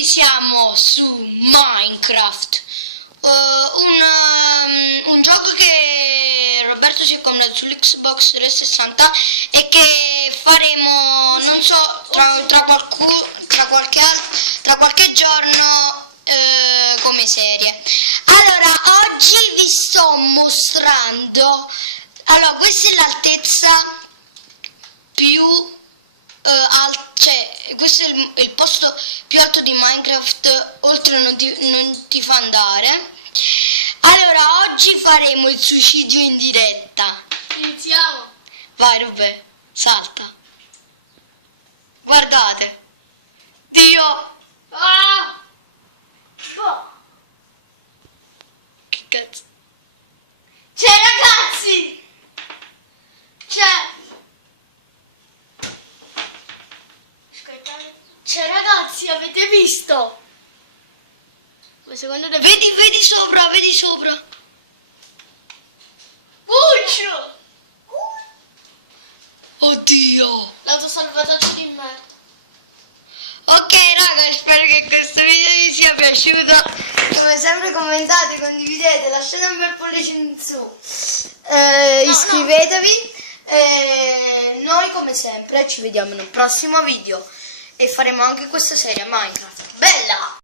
Oggi siamo su Minecraft, un gioco che Roberto si è comprato sull'Xbox 360 e che faremo, non so, tra qualche giorno come serie. Allora, oggi vi sto mostrando, allora questa è l'altezza più cioè questo è il posto più alto di Minecraft, oltre non ti fa andare. Allora oggi faremo il suicidio in diretta. Iniziamo. Vai Rubè, salta. Guardate. Dio. Ah! Boh. Che cazzo. Cioè ragazzi, ragazzi, avete visto? Ma secondo te Vedi sopra, vedi sopra. Puccio! Oddio. L'autosalvataggio di merda. Ok raga, spero che questo video vi sia piaciuto. Come sempre commentate, condividete, lasciate un bel pollice in su, iscrivetevi. Noi come sempre ci vediamo in un prossimo video e faremo anche questa serie Minecraft. Bella!